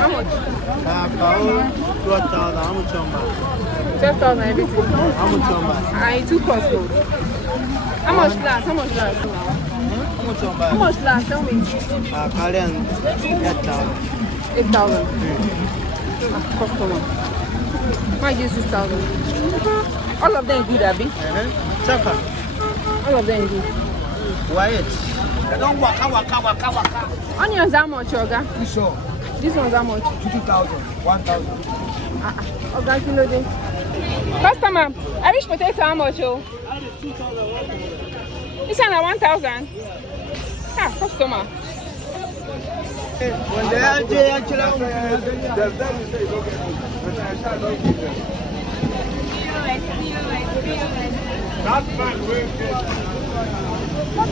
How much? 12,000 everything. How much? I took cost though. How much last? How much last? How much last? Tell me. 8,000. Customer. Might use 6,000. All of them good, Abby. Chaka. All of them good. Wyatt. Don't waka. Onions how much, Oga? Sure. This one's how much? 2,000, 1,000. Oga, kilo day. Customer, Irish potato how much, oh? This one at 1,000. Ah, customer. When they are that's my way. I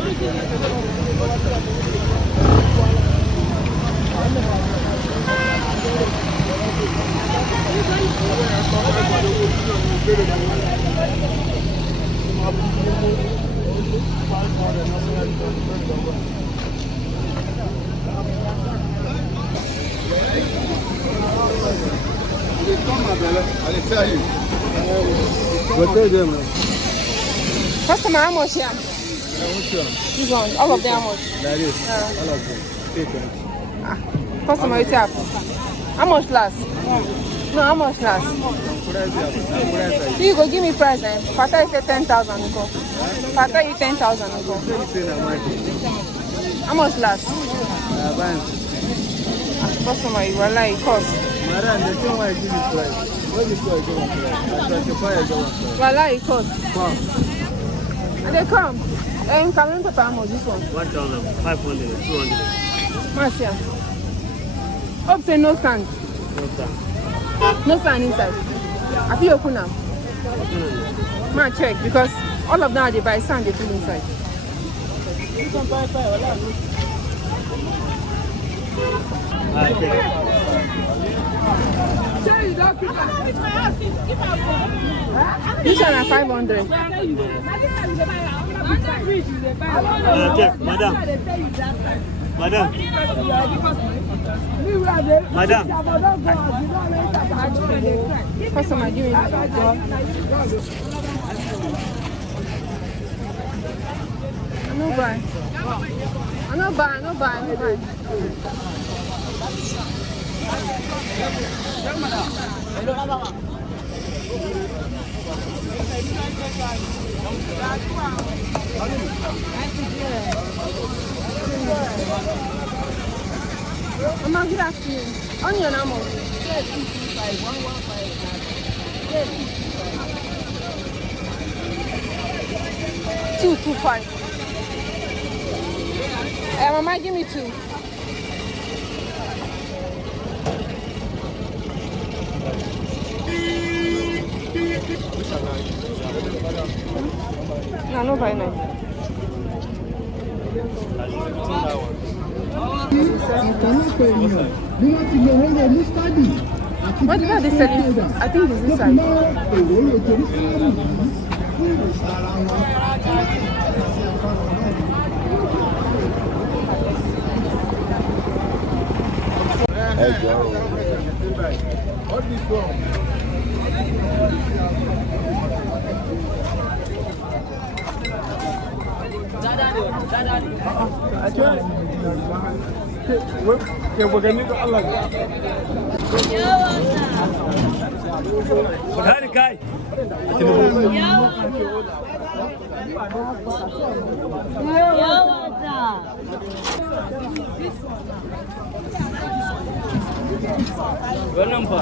tell you. Customer, how much here? This one, all of them how much? That is. All of them. Customer, you tap. How much last? No, how much last? You go give me price then. Fata you say 10,000. Fata you 10,000. How much last? Customer, you will like cost. Madam, the thing why I give you price. What is your price? Voila, it cost. And they come. And come in how much this one? 1,500, 200. Marcia. Hope say no sand. No sand. No sand inside. I feel open now. Man, check because all of them they buy sand they put inside. This one at 500. Check, madam. Customer, give me that. I no buy. Mama, good afternoon. Onion how much? 225. Mama, give me 2. No buy now. What about this selling? I think it's this side. What is wrong? What number?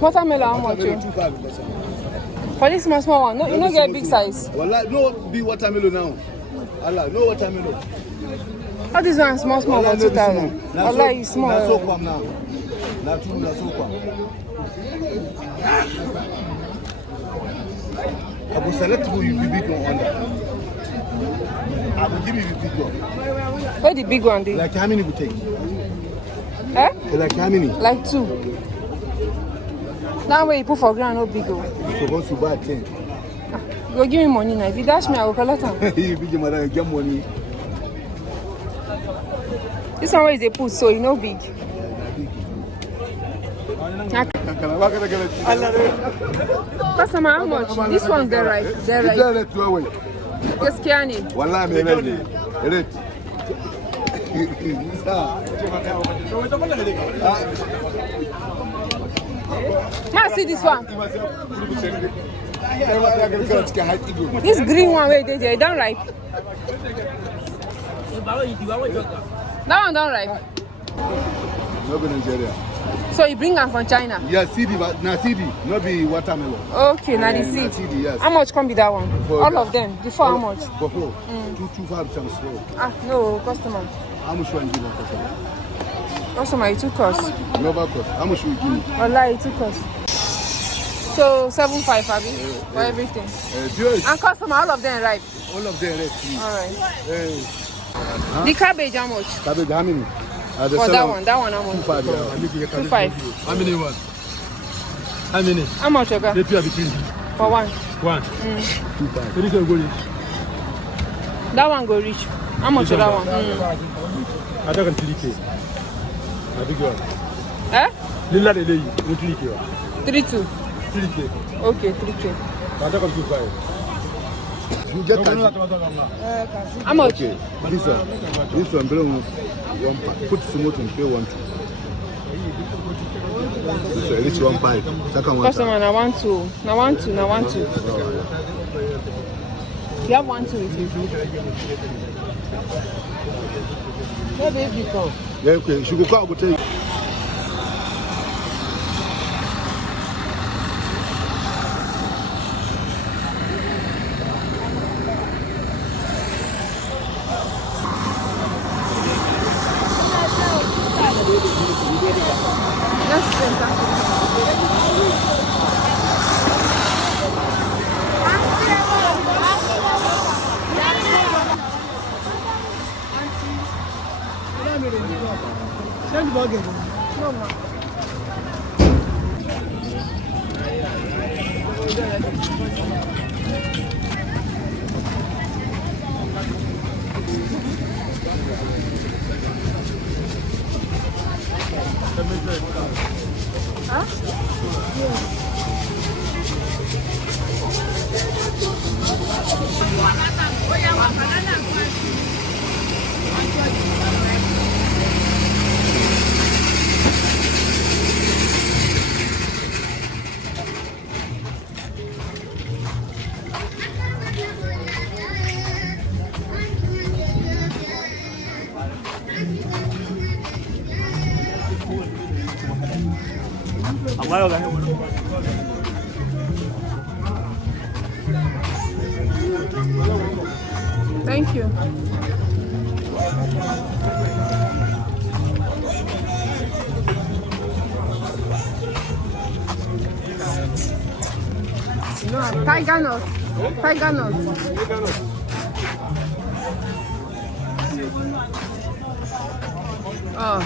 Watermelon, how much? For this small one, no, you don't get big size. Well, no big watermelon now. Allah, no watermelon. How this one small for 2,000? Allah, is small. Now so come now. Now so come. I will select who you be big one under. I will give you the big one. Where the big one? Like how many we take? Eh? Like how many? Like 2. That way you put for ground, no big one. You're supposed to buy 10. You go give me money now. If you dash me, I will collect them. You big mother, you get money. This one where is a put, so you know big. Customer, how much? This one's the right. They're right. Just canny. Wallah, me ready. Ready. Ma, see this one. This green one where they don't ripe. That one don't ripe. No go Nigeria. So you bring them from China? Yes, CD, na CD, not be watermelon. Okay, now the seed. CD, yes. How much can be that one? For all that. of them. Before how much? Before 225 times 4. Ah, no, customer. How much one give one customer? Customer, it took us. Never cost. How much will you give me? Allah, it took us. So 7.5, Abby, for everything. Yes. And customer, all of them ripe. All of them, please. All right. Huh? The cabbage, how much? Cabbage, how many? For that one, how much? 2.5. 2.5. How many one? How many? How much, okay? They pay between. For one. 2.5. So this one go reach. That one go reach. How much for that one? I don't can 3K. I big one. Eh? Lilla de lay, 3K. 3.2. 3K. Okay, 3K. I don't can 2.5. You get that? How much? Okay. This one, bring one. Put some more and pay 1 2. This one 5. Second one. Customer, now 1 2. Now 1 2. Now 1 2. You have 1 2 with you. Where did you come? Yeah, okay. She go call, go tell you. Thank you. No, tiger nut. Tiger nut. Oh.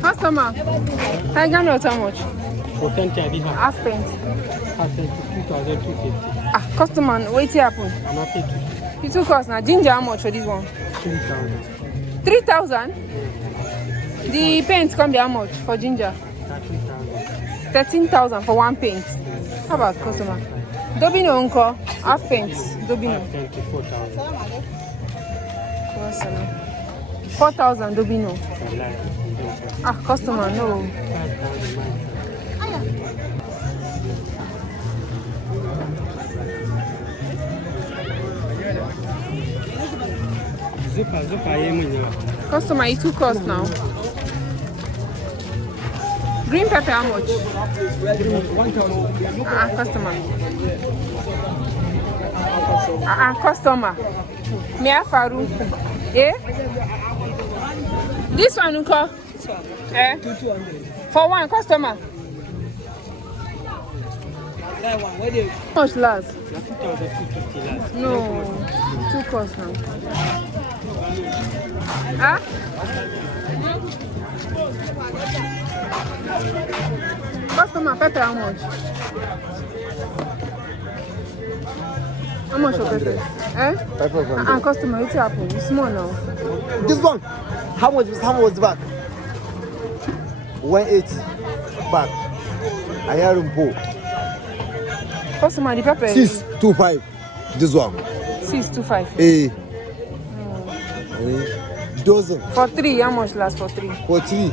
Customer. Tiger nut how much? For 10 times, Half pint. half 2,250. Ah, customer, wait here happen. I'm happy to You took us now. Ginger how much for this one? 3,000. 3,000? The paint come be how much for ginger? 13,000. 13,000 for one paint. How about customer? Dobino uncle, half paint. Dobino. 4,000. 4,000 Dobino. Ah, customer, no. 5,000. Zupa ye munya. Customer, it too cost now. Green pepper, how much? 1,000. Ah, customer. Customer. Me Faru. Eh? This one, Uncle? Eh? 200. For one customer. That one, what do you? How much last? 2,250 last. No, too cost now. Ah? Customer, pepper, how much? How much for pepper? Eh? Pepper Customer, it's happened. It's small now. This one, how much was back? 180 back. I hear him pull. Customer, the pepper. 625. This one. 625. Eh. Dozen. For 3, how much last for 3? For 3.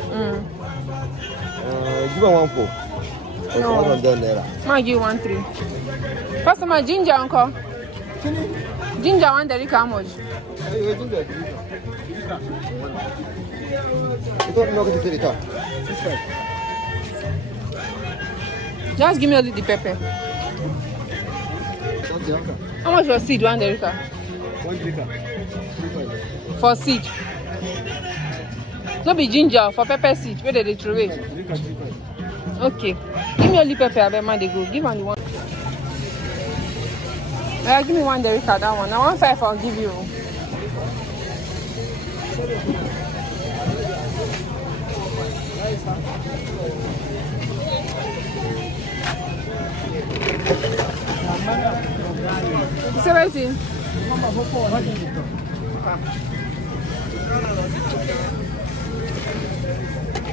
Give me 1 4. No. 100 naira. I'll give 1 3. Customer, ginger, uncle. Ginger, 1 derrick, how much? Just give me only the pepper. How much for seed, 1 derrick? 1 liter. For seed. No be ginger, for pepper seed. Where did they throw away? Okay. Give me only pepper, I bet man they go. Give only 1. Give me 1 derrick, that one. Now 1 5 I'll give you. Seventeen.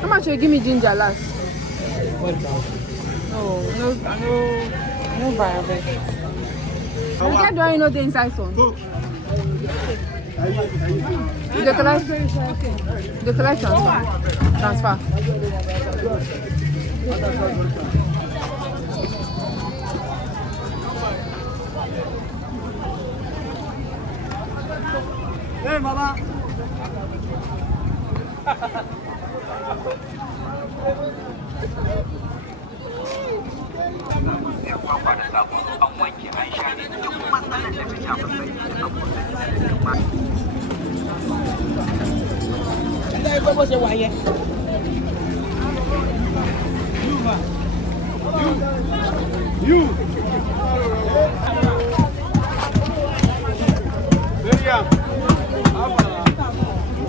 How much you give me ginger last? 1,000. No, buy a bit. You get do I know the inside son? The collect transfer. Hey, Mama. You.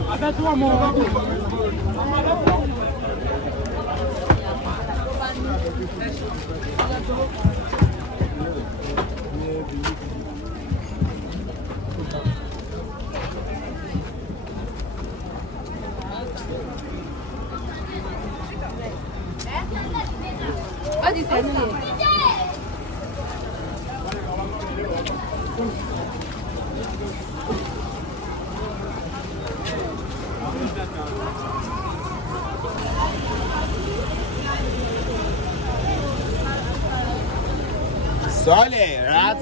I bet one more. What is it? Solid, right?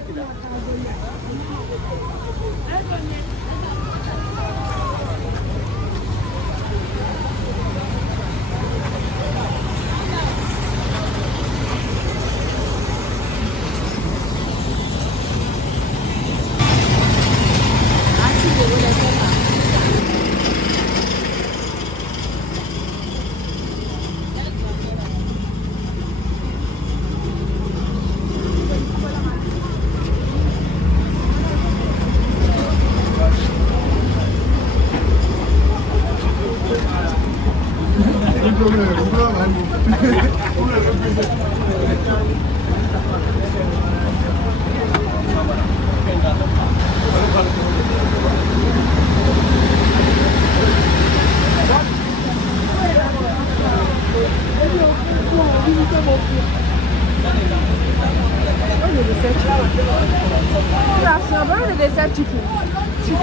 Where did they sell chicken?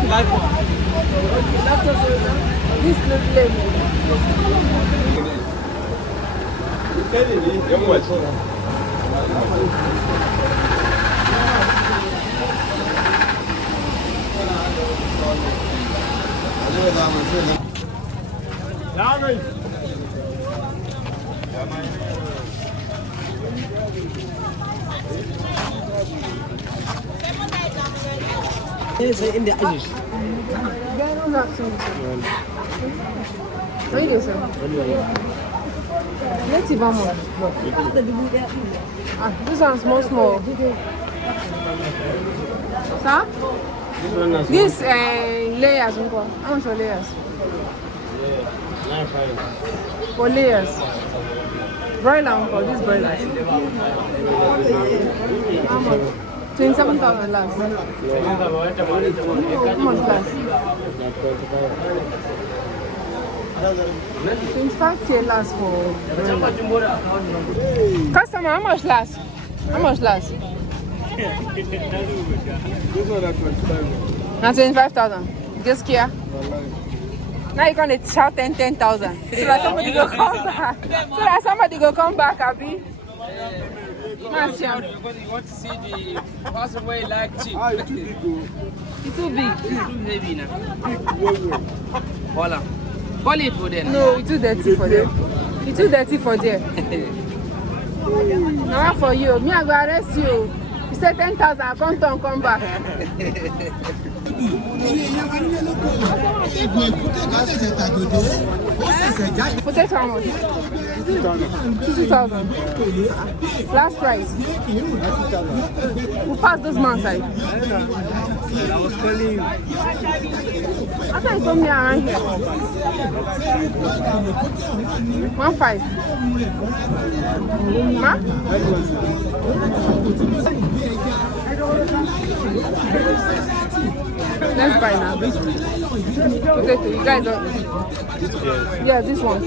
Life one. This little lady. In the edges. What is it? Let's see one more. Ah, this one's small. Sir? This layers, how much for layers? For layers. Broiler, for this broiler. How much? 27,000 last. How much last? 25K last for customer. How much last? How much last? Now 25,000. Just care. Now you're gonna shout 10,000. So that somebody go come back. So that somebody go come back, Abi. Because you want to see the person where you like cheap. It's too big. It's too big. Too heavy now. Voila. Call it for them. No, it's too dirty for them. It's too dirty for them. Now for you. Me, I go arrest you. You say 10,000, I come back. Potato how much? 2,000. Last price. We'll pass this man side. I was calling you. I thought you told me around here. 1.5. Ma? Let's buy now. Potato, you guys don't. Yeah, this one.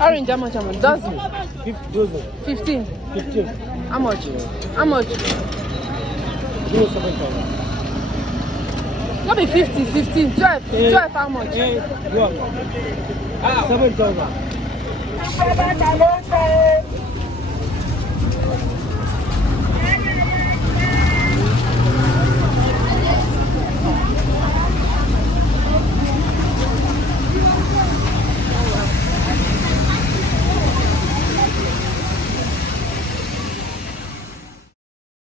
Orange, how much? Dozen? 15. 15. How much? How much? 7,000. Not be 50, 15, 12. 12, how much? 7,000.